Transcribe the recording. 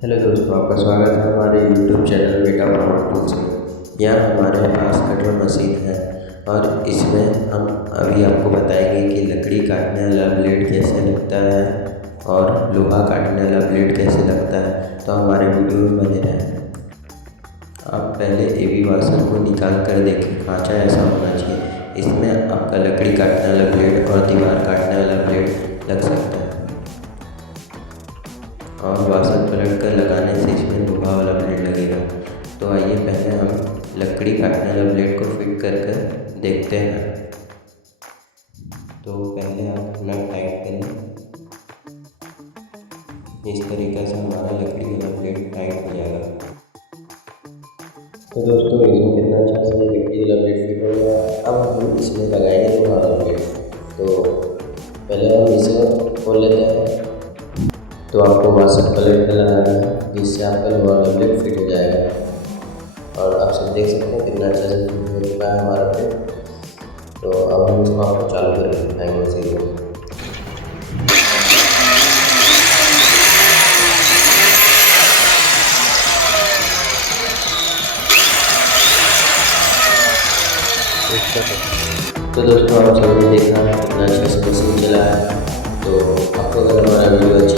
Hello दोस्तों, आपका स्वागत है हमारे YouTube चैनल बेटा पावर टूल्स में। यहाँ हमारे पास कटर मशीन है और इसमें हम अभी आपको बताएंगे कि लकड़ी काटने वाला ब्लेड कैसे लगता है और लोहा काटने वाला ब्लेड कैसे लगता है। तो हमारे वीडियो में बने रहें। आप पहले एवी वाशर को निकाल कर देखें, खाँचा ऐसा होना चाहिए। इसमें आपका लकड़ी काटने वाला ब्लेड और दीवार काटने वाला ब्लेड लग सकता है और वाशर पलट कर लगाने से इसमें लोहा वाला ब्लेड लगेगा। तो आइए पहले हम लकड़ी काटने वाला ब्लेड को फिट कर देखते हैं। तो पहले आप नट टाइट करें। इस तरीके से हमारा लकड़ी वाला ब्लेड टाइट हो जाएगा। तो दोस्तों, इसमें कितना अच्छा से लकड़ी वाला ब्लेड फिट हो गया। अब हम इसमें लगाएंगे लोहा वाला ब्लेड। तो पहले हम इसे खोल लेते हैं। तो आपको वाशर पलट कर लगाना है, जिससे आपका लोहा वाला ब्लेड फिट हो जाएगा। और आप सब देख सकते हैं कितना अच्छा से फिट हो चुका है हमारा ब्लेड। तो अब हम इसको आपको चालू करके दिखाएंगे मशीन को। तो दोस्तों, आप सबने देखा कितना अच्छा से मशीन चला है। तो आपको अगर हमारा वीडियो